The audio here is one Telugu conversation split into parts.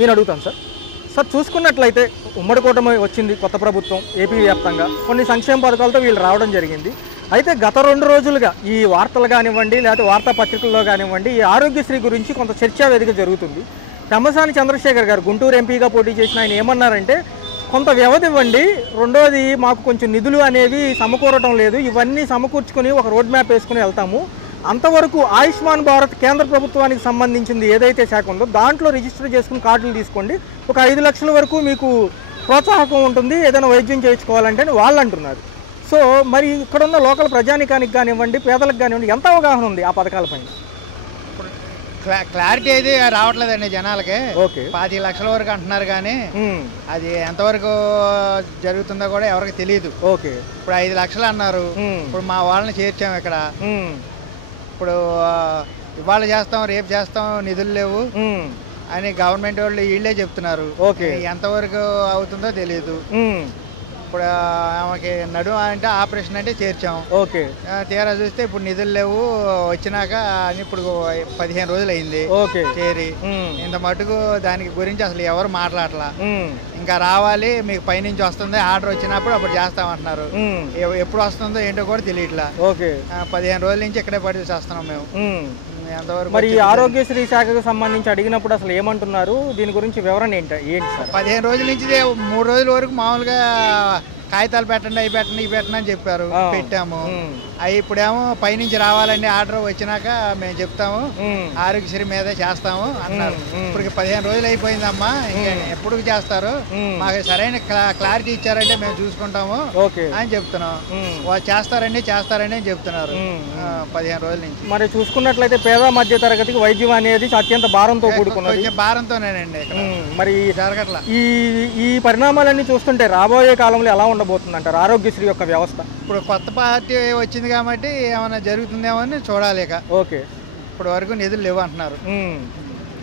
నేను అడుగుతాను సార్. సార్ చూసుకున్నట్లయితే ఉమ్మడి కూటమి వచ్చింది కొత్త ప్రభుత్వం ఏపీ వ్యాప్తంగా కొన్ని సంక్షేమ పథకాలతో వీళ్ళు రావడం జరిగింది. అయితే గత 2 రోజులుగా ఈ వార్తలు కానివ్వండి లేకపోతే వార్తాపత్రికల్లో కానివ్వండి ఈ ఆరోగ్యశ్రీ గురించి కొంత చర్చా వేదిక జరుగుతుంది. పెమ్మసాని చంద్రశేఖర్ గారు గుంటూరు ఎంపీగా పోటీ చేసిన ఆయన ఏమన్నారంటే కొంత వ్యవధి ఇవ్వండి, రెండోది మాకు కొంచెం నిధులు అనేవి సమకూరటం లేదు, ఇవన్నీ సమకూర్చుకొని ఒక రోడ్ మ్యాప్ వేసుకుని వెళ్తాము, అంతవరకు ఆయుష్మాన్ భారత్ కేంద్ర ప్రభుత్వానికి సంబంధించింది ఏదైతే శాఖ ఉందో దాంట్లో రిజిస్టర్ చేసుకుని కార్డులు తీసుకోండి, ఒక 5 లక్షల వరకు మీకు ప్రోత్సాహకం ఉంటుంది ఏదైనా వైద్యం చేయించుకోవాలంటే అని వాళ్ళు అంటున్నారు. సో మరి ఇక్కడ ఉన్న లోకల్ ప్రజానికానికి కానివ్వండి పేదలకు కానివ్వండి ఎంత అవగాహన ఉంది ఆ పథకాలపైన? క్లారిటీ అయితే రావట్లేదండి జనాలకి. ఓకే, 25 లక్షల వరకు అంటున్నారు కానీ అది ఎంతవరకు జరుగుతుందో కూడా ఎవరికి తెలియదు. ఓకే, ఇప్పుడు 5 లక్షలు అన్నారు. ఇప్పుడు మా వాళ్ళని చేర్చాము ఇక్కడ. ఇప్పుడు ఇవాళ చేస్తాం రేపు చేస్తాం నిధులు లేవు అని గవర్నమెంట్ వాళ్ళు వీళ్ళే చెప్తున్నారు. ఓకే, ఎంతవరకు అవుతుందో తెలియదు. ఇప్పుడు ఆమెకి నడుము అంటే ఆపరేషన్ అంటే చేర్చాం. ఓకే, తీరా చూస్తే ఇప్పుడు నిధులు లేవు, వచ్చినాక అని ఇప్పుడు 15 రోజులు అయింది చేరి. ఇంత మటుకు దానికి గురించి అసలు ఎవరు మాట్లాడలా. ఇంకా రావాలి మీకు పైనుంచి వస్తుంది ఆర్డర్ వచ్చినప్పుడు అప్పుడు చేస్తామంటున్నారు. ఎప్పుడు వస్తుందో ఏంటో కూడా తెలియట్లా. 15 రోజుల నుంచి ఇక్కడే పడి చేస్తున్నాం మేము. ఎంతవరకు మరి ఆరోగ్యశ్రీ శాఖకు సంబంధించి అడిగినప్పుడు అసలు ఏమంటున్నారు, దీని గురించి వివరణ ఏంటి సార్? 15 రోజుల నుంచి 3 రోజుల వరకు మామూలుగా కాగితాలు పెట్టండి అవి పెట్టండి ఇవి పెట్టండి అని చెప్పారు. పెట్టాము. అవి ఇప్పుడేమో పైనుంచి రావాలండి ఆర్డర్ వచ్చినాక మేము చెప్తాము ఆరోగ్యశ్రీ మీదే చేస్తాము అన్నారు. ఇప్పుడు 15 రోజులు అయిపోయిందమ్మా, ఇంకా ఎప్పుడు చేస్తారు, మాకు సరైన క్లారిటీ ఇచ్చారంటే మేము చూసుకుంటాము అని చెప్తున్నాం. వాళ్ళు చేస్తారండి అని చెప్తున్నారు 15 రోజుల నుంచి. మరి చూసుకున్నట్లయితే పేద మధ్య తరగతికి వైద్యం అనేది అత్యంత భారంతో కూడుకున్నది. భారంతోనేనండి మరి జరగట్లా. ఈ పరిణామాలన్నీ చూస్తుంటే రాబోయే కాలంలో ఎలా ఉండబోతుంది అంటారు ఆరోగ్యశ్రీ యొక్క వ్యవస్థ? ఇప్పుడు కొత్త పార్టీ వచ్చింది కాబట్టి ఏమైనా జరుగుతుందేమో అని చూడాలి. ఓకే, ఇప్పుడు వరకు నిధులు లేవు అంటున్నారు.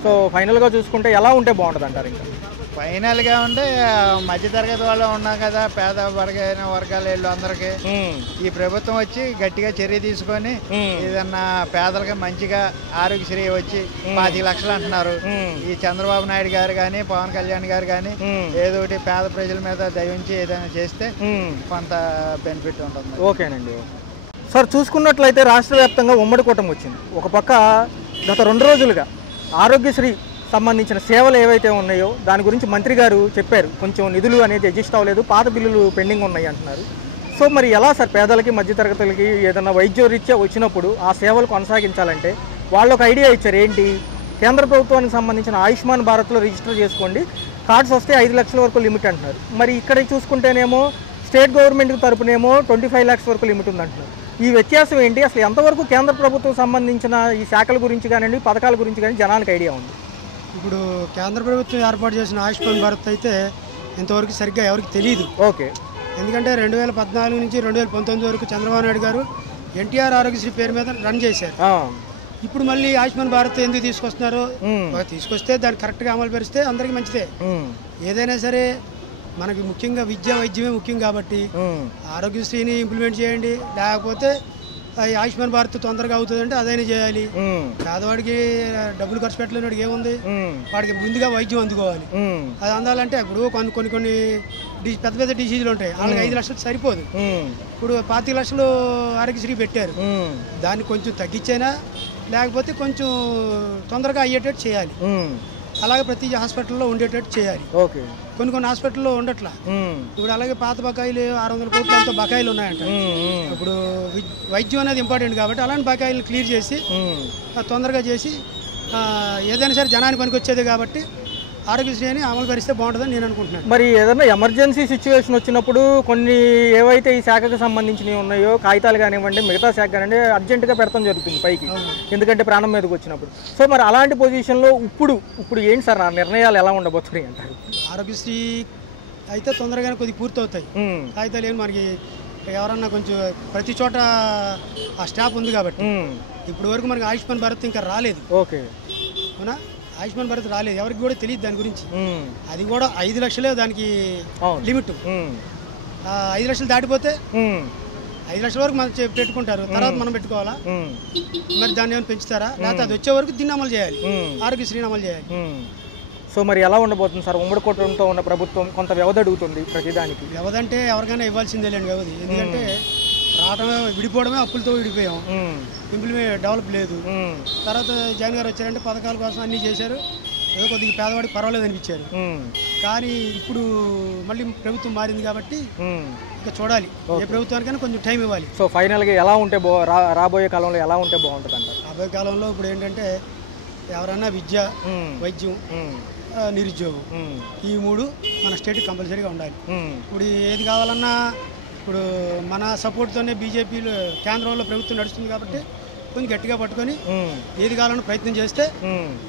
సో ఫైనల్గా చూసుకుంటే ఎలా ఉంటే బాగుంటుంది అంటారు? ఇంకా ఫైనల్గా ఉంటే మధ్యతరగతి వాళ్ళు ఉన్నాం కదా, పేద వర్గైన వర్గాల వీళ్ళు అందరికీ ఈ ప్రభుత్వం వచ్చి గట్టిగా చర్య తీసుకొని ఏదన్నా పేదలకి మంచిగా ఆరోగ్యశ్రీ వచ్చి 25 లక్షలు అంటున్నారు. ఈ చంద్రబాబు నాయుడు గారు కానీ పవన్ కళ్యాణ్ గారు కానీ ఏదో ఒకటి పేద ప్రజల మీద దయించి ఏదైనా చేస్తే కొంత బెనిఫిట్ ఉంటుంది. ఓకేనండి. సార్ చూసుకున్నట్లయితే రాష్ట్ర వ్యాప్తంగా ఉమ్మడి కూటమి వచ్చింది. ఒక పక్క గత 2 రోజులుగా ఆరోగ్యశ్రీ సంబంధించిన సేవలు ఏవైతే ఉన్నాయో దాని గురించి మంత్రి గారు చెప్పారు, కొంచెం నిధులు అనేది అడ్జస్ట్ అవ్వలేదు, పాత బిల్లులు పెండింగ్ ఉన్నాయి అంటున్నారు. సో మరి ఎలా సార్ పేదలకి మధ్యతరగతులకి ఏదైనా వైద్య రీత్యా వచ్చినప్పుడు ఆ సేవలు కొనసాగించాలంటే వాళ్ళు ఒక ఐడియా ఇచ్చారు. ఏంటి, కేంద్ర ప్రభుత్వానికి సంబంధించిన ఆయుష్మాన్ భారత్లో రిజిస్టర్ చేసుకోండి, కార్డ్స్ వస్తే 5 లక్షల వరకు లిమిట్ అంటున్నారు. మరి ఇక్కడ చూసుకుంటేనేమో స్టేట్ గవర్నమెంట్ తరపునేమో 25 lakhs వరకు లిమిట్ ఉంది అంటున్నారు. ఈ వ్యత్యాసం ఏంటి, అసలు ఎంతవరకు కేంద్ర ప్రభుత్వం సంబంధించిన ఈ శాఖల గురించి కానివ్వండి పథకాల గురించి కానీ జనానికి ఐడియా ఉంది? ఇప్పుడు కేంద్ర ప్రభుత్వం ఏర్పాటు చేసిన ఆయుష్మాన్ భారత్ అయితే ఇంతవరకు సరిగ్గా ఎవరికి తెలియదు. ఓకే, ఎందుకంటే 2014 నుంచి 2019 వరకు చంద్రబాబు నాయుడు గారు ఎన్టీఆర్ ఆరోగ్యశ్రీ పేరు మీద రన్ చేశారు. ఇప్పుడు మళ్ళీ ఆయుష్మాన్ భారత్ ఎందుకు తీసుకొస్తున్నారు, తీసుకొస్తే దాన్ని కరెక్ట్గా అమలు పరిస్తే అందరికీ మంచిదే. ఏదైనా సరే మనకి ముఖ్యంగా విద్య వైద్యమే ముఖ్యం కాబట్టి ఆరోగ్యశ్రీని ఇంప్లిమెంట్ చేయండి, లేకపోతే ఆయుష్మాన్ భారత్ తొందరగా అవుతుందంటే అదైనా చేయాలి. పేదవాడికి డబ్బులు ఖర్చు పెట్టలేని వాడికి ఏముంది, వాడికి ముందుగా వైద్యం అందుకోవాలి. అది అందాలంటే ఇప్పుడు కొన్ని పెద్ద పెద్ద డిసీజులు ఉంటాయి, వాళ్ళకి 5 లక్షలు సరిపోదు. ఇప్పుడు 25 లక్షలు ఆరోగ్యశ్రీ పెట్టారు, దాన్ని కొంచెం తగ్గించైనా లేకపోతే కొంచెం తొందరగా అయ్యేటట్టు చేయాలి. అలాగే ప్రతి హాస్పిటల్లో ఉండేటట్టు చేయాలి. కొన్ని హాస్పిటల్లో ఉండట్లా. ఇప్పుడు అలాగే పాత బకాయిలు 600 కోట్లు ఎంతో బకాయిలు ఉన్నాయంట. ఇప్పుడు వైద్యం అనేది ఇంపార్టెంట్ కాబట్టి అలాంటి బకాయిలు క్లియర్ చేసి తొందరగా చేసి ఏదైనా సరే జనానికి పనికి వచ్చేది కాబట్టి ఆరోగ్యశ్రీని అమలు పరిస్తే బాగుంటుందని నేను అనుకుంటున్నాను. మరి ఏదైనా ఎమర్జెన్సీ సిచ్యువేషన్ వచ్చినప్పుడు కొన్ని ఏవైతే ఈ శాఖకు సంబంధించినవి ఉన్నాయో కాగితాలు కానివ్వండి మిగతా శాఖ కానివ్వండి అర్జెంటుగా పెడతాం జరుగుతుంది పైకి, ఎందుకంటే ప్రాణం మీదకి వచ్చినప్పుడు. సో మరి అలాంటి పొజిషన్లో ఇప్పుడు ఏంటి సార్ ఆ నిర్ణయాలు ఎలా ఉండబోతున్నాయి అంటారు? ఆరోగ్యశ్రీ అయితే తొందరగానే కొద్దిగా పూర్తి అవుతాయి. కాగితాలు ఏమి మనకి ఎవరన్నా కొంచెం ప్రతి చోట ఆ స్టాఫ్ ఉంది కాబట్టి ఇప్పుడు వరకు మనకి ఆయుష్మాన్ భారత్ ఇంకా రాలేదు. ఓకే, అవునా, ఆయుష్మాన్ భారత్ రాలేదు, ఎవరికి కూడా తెలియదు దాని గురించి. అది కూడా 5 లక్షలే దానికి లిమిట్. 5 లక్షలు దాటిపోతే 5 లక్షల వరకు మనం పెట్టుకుంటారు, తర్వాత మనం పెట్టుకోవాలా? మరి దాన్ని ఏమైనా పెంచుతారా? లేకపోతే అది వచ్చే వరకు దీన్ని అమలు చేయాలి, ఆరోగ్యశ్రీని అమలు చేయాలి. సో మరి ఎలా ఉండబోతుంది సార్? ఉమ్మడి కూటమితో ఉన్న ప్రభుత్వం కొంత వ్యవధి అడుగుతుంది ప్రతిదానికి. వ్యవధి అంటే ఎవరికైనా ఇవ్వాల్సిందే లేండి వ్యవధి. ఎందుకంటే రావడమే విడిపోవడమే అప్పులతో విడిపోయాం, ఇంప్లిమెంట్ డెవలప్ లేదు. తర్వాత జగన్ గారు వచ్చారంటే పథకాల కోసం అన్నీ చేశారు, ఏదో కొద్దిగా పేదవాడికి పర్వాలేదు అనిపించారు. కానీ ఇప్పుడు మళ్ళీ ప్రభుత్వం మారింది కాబట్టి ఇంకా చూడాలి, ఏ ప్రభుత్వానికైనా కొంచెం టైం ఇవ్వాలి. సో ఫైనల్గా ఎలా ఉంటే రాబోయే కాలంలో ఎలా ఉంటే బాగుంటుంది అంటారు? రాబోయే కాలంలో ఇప్పుడు ఏంటంటే ఎవరన్నా విద్య, వైద్యం, నిరుద్యోగం ఈ 3 మన స్టేట్ కంపల్సరీగా ఉండాలి. ఇప్పుడు ఏది కావాలన్నా ఇప్పుడు మన సపోర్ట్తోనే బీజేపీలో కేంద్రంలో ప్రభుత్వం నడుస్తుంది కాబట్టి కొంచెం గట్టిగా పట్టుకొని ఏది కావాలన్నా ప్రయత్నం చేస్తే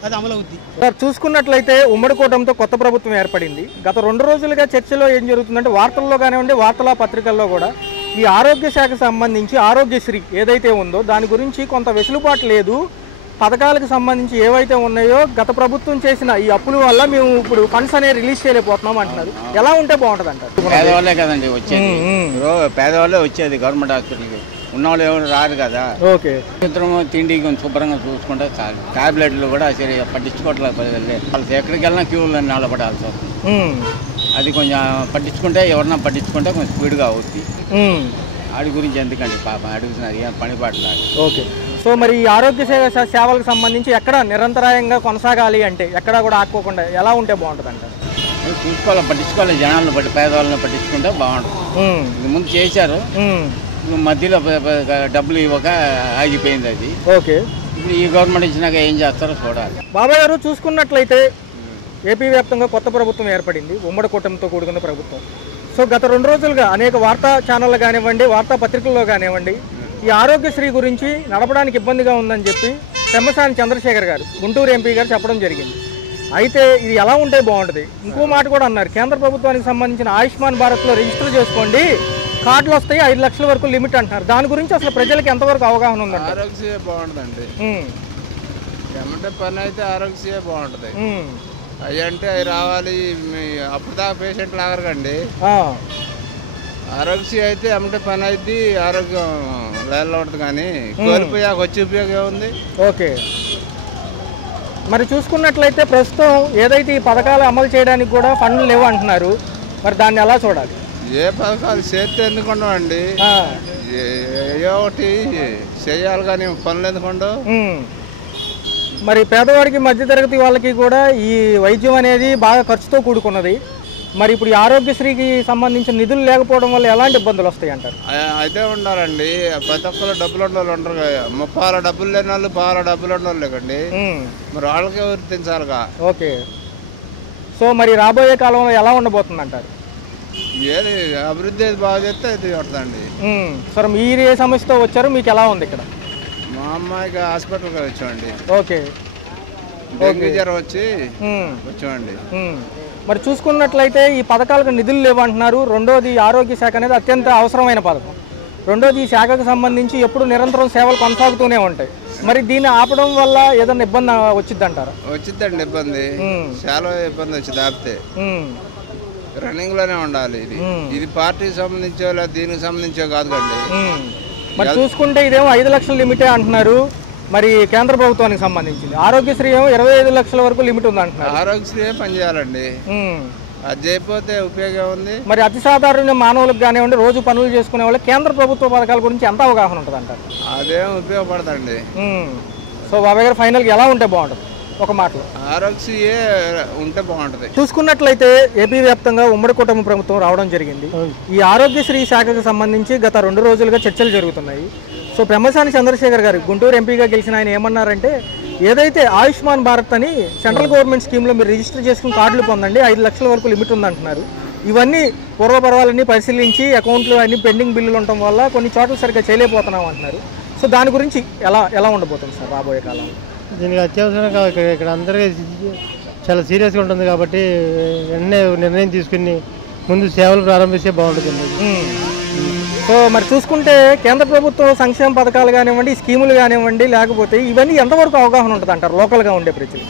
అది అమలు అవుద్ది. సార్ చూసుకున్నట్లయితే ఉమ్మడి కూటమితో కొత్త ప్రభుత్వం ఏర్పడింది. గత 2 రోజులుగా చర్చలో ఏం జరుగుతుందంటే వార్తల్లో కానివ్వండి, వార్తల పత్రికల్లో కూడా ఈ ఆరోగ్య శాఖకు సంబంధించి ఆరోగ్యశ్రీ ఏదైతే ఉందో దాని గురించి కొంత వెసులుబాటు లేదు. పథకాలకు సంబంధించి ఏవైతే ఉన్నాయో గత ప్రభుత్వం చేసిన ఈ అప్పుల వల్ల మేము ఇప్పుడు ఫండ్స్ అనేది రిలీజ్ చేయలేకపోతున్నాం అంటున్నారు. ఎలా ఉంటే బాగుంటుంది అంటారు? పేదవాళ్ళే కదండి వచ్చేది, పేదవాళ్ళే వచ్చేది గవర్నమెంట్ హాస్పిటల్కి, ఉన్నవాళ్ళు ఎవరు రారు కదా. ఓకే, తిండి కొంచెం శుభ్రంగా చూసుకుంటే చాలు. టాబ్లెట్లు కూడా సరిగా పట్టించుకోవట్లేదు ప్రజలు. వాళ్ళు ఎక్కడికి వెళ్ళినా క్యూలో నిలబడాల్సి వస్తుంది. అది కొంచెం పట్టించుకుంటే, ఎవరన్నా పట్టించుకుంటే కొంచెం స్పీడ్గా అవుద్ది. వాడి గురించి ఎందుకండి పాపం అడుగుతున్నారు, ఏం పని పడలేదు. ఓకే, సో మరి ఈ ఆరోగ్య సేవలకు సంబంధించి ఎక్కడ నిరంతరాయంగా కొనసాగాలి అంటే ఎక్కడ కూడా ఆడుకోకుండా ఎలా ఉంటే బాగుంటుంది అంటారు? చూసుకోవాలి, పట్టించుకోవాలి, జనాలను బట్టి పేదవాళ్ళని పట్టించుకుంటే బాగుంటుంది. ఇది ముందు చేశారు, మధ్యలో డబ్బులు ఇవ్వక ఆగిపోయింది అది. ఓకే, ఇప్పుడు ఈ గవర్నమెంట్ ఇచ్చినాక ఏం చేస్తారో చూడాలి. బాబాయ్ గారు చూసుకున్నట్లయితే ఏపీ వ్యాప్తంగా కొత్త ప్రభుత్వం ఏర్పడింది, ఉమ్మడి కూటమితో కూడుకున్న ప్రభుత్వం. సో గత 2 రోజులుగా అనేక వార్తా ఛానళ్ళు కానివ్వండి, వార్తాపత్రికల్లో కానివ్వండి ఈ ఆరోగ్యశ్రీ గురించి నడపడానికి ఇబ్బందిగా ఉందని చెప్పి పెమ్మసాని చంద్రశేఖర్ గారు గుంటూరు ఎంపీ గారు చెప్పడం జరిగింది. అయితే ఇది ఎలా ఉంటే బాగుంటుంది? ఇంకో మాట కూడా అన్నారు, కేంద్ర ప్రభుత్వానికి సంబంధించిన ఆయుష్మాన్ భారత్లో రిజిస్టర్ చేసుకోండి, కార్డులు వస్తాయి, 5 లక్షల వరకు లిమిట్ అంటున్నారు. దాని గురించి అసలు ప్రజలకు ఎంతవరకు అవగాహన ఉందండి? ఆరోగ్యశ్రీ బాగుంటుందండి, ఏమంటే పని అయితే ఆరోగ్యశ్రీ బాగుంటుంది. అవి అంటే అవి రావాలి, అప్పుడు దాకా పేషెంట్లు ఆగరకండి. ఆరోగ్యశ్రీ అయితే ఏమంటే పని అయితే ఆరోగ్యం లేలో ఉంటుంది, కానీ కోల్పోయాక వచ్చి ఉపయోగం ఏముంది? ఓకే, మరి చూసుకున్నట్లయితే ప్రస్తుతం ఏదైతే ఈ పథకాలు అమలు చేయడానికి కూడా ఫండ్లు లేవు అంటున్నారు, మరి దాన్ని ఎలా చూడాలి? ఏ పథకాలు చేస్తే ఎందుకుండవండి, ఏ ఒకటి చేయాలి కానీ పనులు ఎందుకుండవు. మరి పేదవాడికి మధ్యతరగతి వాళ్ళకి కూడా ఈ వైద్యం అనేది బాగా ఖర్చుతో కూడుకున్నది. మరి ఇప్పుడు ఈ ఆరోగ్యశ్రీకి సంబంధించిన నిధులు లేకపోవడం వల్ల ఎలాంటి ఇబ్బందులు వస్తాయి అంటారు? అయితే ఉండాలండి, ప్రతి ఒక్కరు డబ్బులు ఉన్న వాళ్ళు ఉండరు కదా. 30 డబ్బులు లేని వాళ్ళు 10 డబ్బులు ఉన్న వాళ్ళు లేకండి, మరి వాళ్ళకే వర్తించాలిగా. ఓకే, సో మరి రాబోయే కాలంలో ఎలా ఉండబోతుంది అంటారు? ఏది అభివృద్ధి ఏది బాగా చేస్తే అది ఉంటుందండి. సార్ మీరు ఏ సమస్యతో వచ్చారు, మీకు ఎలా ఉంది ఇక్కడ? మా అమ్మాయికి హాస్పిటల్కి వచ్చామండి. ఓకే, డెంగ్యూ జ్వరం వచ్చి వచ్చామండి. మరి చూసుకున్నట్లయితే ఈ పథకాలకు నిధులు లేవంటున్నారు. రెండోది ఆరోగ్య శాఖ అనేది అత్యంత అవసరమైన పథకం. రెండోది ఈ శాఖకు సంబంధించి ఎప్పుడు నిరంతరం సేవలు కొనసాగుతూనే ఉంటాయి. మరి దీన్ని ఆపడం వల్ల ఏదైనా ఇబ్బంది వచ్చింది అంటారా? వచ్చిందండి ఇబ్బంది, చాలా ఇబ్బంది వచ్చింది ఆపితే. రన్నింగ్ లోనే ఉండాలి. ఇది పార్టీకి సంబంధించో లేదా దీనికి సంబంధించో కాదు కండి. మరి చూసుకుంటే ఇదేమో 5 లక్షల లిమిటే అంటున్నారు, మరి కేంద్ర ప్రభుత్వానికి సంబంధించింది. ఆరోగ్యశ్రీ ఏమో 25 లక్షల వరకు లిమిట్ ఉంది అంటున్నారు. ఆరోగ్యశ్రీ పనిచేయాలండి, అది చేయకపోతే ఉపయోగం ఉంది. మరి అతి సాధారణ మానవులకు కానివ్వండి, రోజు పనులు చేసుకునే వాళ్ళు కేంద్ర ప్రభుత్వ పథకాల గురించి ఎంత అవగాహన ఉంటుంది అంటారు? అదేం ఉపయోగపడదండి. సో బాబాయ్ గారు ఫైనల్గా ఎలా ఉంటే బాగుంటుంది ఒక మాటలో? ఆరోగ్యశ్రీ ఉంటే బాగుంటుంది. చూసుకున్నట్లయితే ఏపీ వ్యాప్తంగా ఉమ్మడి కూటమి ప్రభుత్వం రావడం జరిగింది. ఈ ఆరోగ్యశ్రీ శాఖకు సంబంధించి గత 2 రోజులుగా చర్చలు జరుగుతున్నాయి. సో పెమ్మసాని చంద్రశేఖర్ గారు గుంటూరు ఎంపీగా గెలిచిన ఆయన ఏమన్నారంటే, ఏదైతే ఆయుష్మాన్ భారత్ అని సెంట్రల్ గవర్నమెంట్ స్కీమ్లో మీరు రిజిస్టర్ చేసుకుని కార్డులు పొందండి, 5 లక్షల వరకు లిమిట్ ఉందంటున్నారు. ఇవన్నీ పూర్వపర్వాలన్నీ పరిశీలించి అకౌంట్లు అన్ని పెండింగ్ బిల్లులు ఉండటం వల్ల కొన్ని చోట్ల సరిగ్గా చేయలేకపోతున్నాం అంటున్నారు. సో దాని గురించి ఎలా ఉండబోతుంది సార్ రాబోయే కాలంలో? దీనికి అత్యవసరంగా ఇక్కడ అందరికీ చాలా సీరియస్గా ఉంటుంది కాబట్టి వెంటనే నిర్ణయం తీసుకుని ముందు సేవలు ప్రారంభిస్తే బాగుంటుంది. సో మరి చూసుకుంటే కేంద్ర ప్రభుత్వం సంక్షేమ పథకాలు కానివ్వండి, స్కీములు కానివ్వండి, లేకపోతే ఇవన్నీ ఎంతవరకు అవగాహన ఉంటుంది అంటారు లోకల్గా ఉండే ప్రజలు?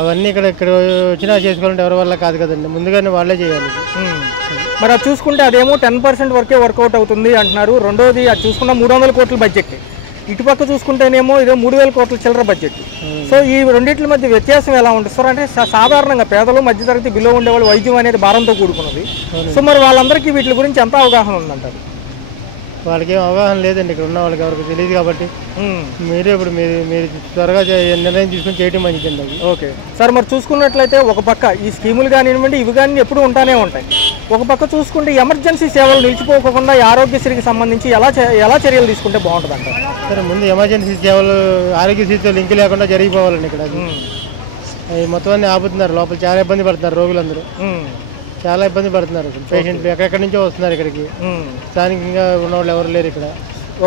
అవన్నీ ఇక్కడ వచ్చినా చేసుకోవాలంటే ఎవరి వల్ల కాదు కదండి, ముందుగానే వాళ్ళే చేయాలి. మరి అది చూసుకుంటే అదేమో 10% వరకే వర్కౌట్ అవుతుంది అంటున్నారు. రెండోది అది చూసుకున్న 300 కోట్ల బడ్జెట్, ఇటుపక్క చూసుకుంటేనేమో ఇదే 3,000 కోట్ల చిల్లర బడ్జెట్. సో ఈ రెండింటి మధ్య వ్యత్యాసం ఎలా ఉంటుంది సార్? అంటే సాధారణంగా పేదలు మధ్యతరగతి బిలో ఉండేవాళ్ళు వైద్యం అనేది భారంతో కూడుకున్నది. సో మరి వాళ్ళందరికీ వీటి గురించి ఎంత అవగాహన ఉందంటారు? వాళ్ళకి ఏం అవగాహన లేదండి, ఇక్కడ ఉన్న వాళ్ళకి ఎవరికి తెలియదు కాబట్టి మీరే ఇప్పుడు మీరు త్వరగా నిర్ణయం తీసుకుని చేయడం మంచిదండి అది. ఓకే సార్, మరి చూసుకున్నట్లయితే ఒక పక్క ఈ స్కీములు కానివ్వండి ఇవి కానీ ఎప్పుడు ఉంటానే ఉంటాయి. ఒక పక్క చూసుకుంటే ఎమర్జెన్సీ సేవలు నిలిచిపోకుండా ఆరోగ్యశ్రీకి సంబంధించి ఎలా చర్యలు తీసుకుంటే బాగుంటుంది అంటారు? సరే, ముందు ఎమర్జెన్సీ సేవలు ఆరోగ్యశ్రీతో లింక్ లేకుండా జరిగిపోవాలండి. ఇక్కడ మొత్తం అన్ని ఆపుతున్నారు, లోపల చాలా ఇబ్బంది పడుతున్నారు రోగులందరూ, చాలా ఇబ్బంది పడుతున్నారు. పేషెంట్లు ఎక్కడెక్కడి నుంచో వస్తున్నారు ఇక్కడికి, స్థానికంగా ఉన్న వాళ్ళు ఎవరు లేరు ఇక్కడ.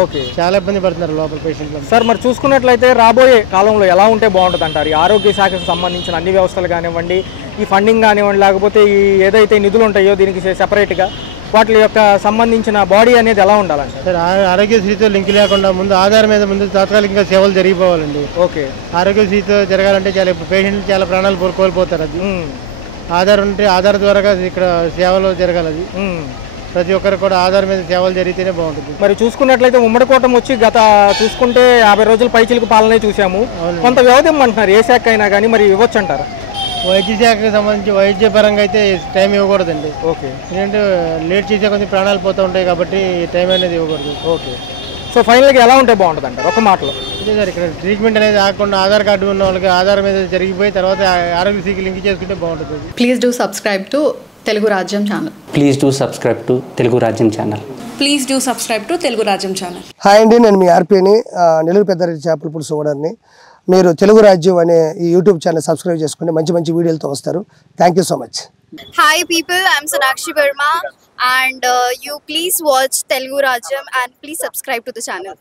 ఓకే, చాలా ఇబ్బంది పడుతున్నారు లోపల పేషెంట్లు. సార్ మరి చూసుకున్నట్లయితే రాబోయే కాలంలో ఎలా ఉంటే బాగుంటుంది అంటారు? ఈ ఆరోగ్య శాఖకు సంబంధించిన అన్ని వ్యవస్థలు కానివ్వండి, ఈ ఫండింగ్ కానివ్వండి, లేకపోతే ఈ ఏదైతే నిధులు ఉంటాయో దీనికి సెపరేట్గా వాటి యొక్క సంబంధించిన బాడీ అనేది ఎలా ఉండాలంటే? సార్, ఆరోగ్యశ్రీతో లింక్ లేకుండా ముందు ఆధార్ మీద ముందు తాత్కాలికంగా సేవలు జరిగిపోవాలండి. ఓకే, ఆరోగ్యశ్రీతో జరగాలంటే చాలా పేషెంట్లు చాలా ప్రాణాలు కోల్పోతారు. అది ఆధార్ ఉంటే ఆధార్ ద్వారా ఇక్కడ సేవలు జరగాలి. అది ప్రతి ఒక్కరు కూడా ఆధార్ మీద సేవలు జరిగితేనే బాగుంటుంది. మరి చూసుకున్నట్లయితే ఉమ్మడి కూటమి వచ్చి గత చూసుకుంటే 50 రోజుల పైచిలకు పాలనే చూసాము. కొంత వ్యవధి ఇమ్మంటున్నారు ఏ శాఖ అయినా కానీ, మరి ఇవ్వచ్చు అంటారా? వైద్య శాఖకు సంబంధించి వైద్య పరంగా అయితే టైం ఇవ్వకూడదండి. ఓకే, ఎందుకంటే లేట్ చేసే కొంచెం ప్రాణాలు పోతూ ఉంటాయి కాబట్టి టైం అనేది ఇవ్వకూడదు. ఓకే, సో ఫైనల్గా ఎలా ఉంటే బాగుంటుంది అంటారు ఒక మాటలో? ఇదే సార్, ఇక్కడ ట్రీట్మెంట్ అనేది ఆగకుండా ఆధార్ కార్డు ఉన్న వాళ్ళకి ఆధార్ మీద జరిగిపోయి తర్వాత ఆరోగ్యశ్రీకి లింక్ చేసుకుంటే బాగుంటుంది. Please do subscribe to Telugu Rajyam channel. Please do subscribe to Telugu Rajyam channel. Please do subscribe to Telugu Rajyam channel. Hi అండి, నేను మీ ఆర్పీని, నెల్లూరు పెద్దారెడ్డి చేపల పులుసు ఓనర్ని. మీరు తెలుగు రాజ్యం అనే ఈ యూట్యూబ్ ఛానల్ సబ్స్క్రైబ్ చేసుకుని మంచి మంచి వీడియోలతో వస్తారు. Thank you so much. Hi people, I'm Sonakshi Verma and you please watch Telugu Rajyam and please subscribe to the channel.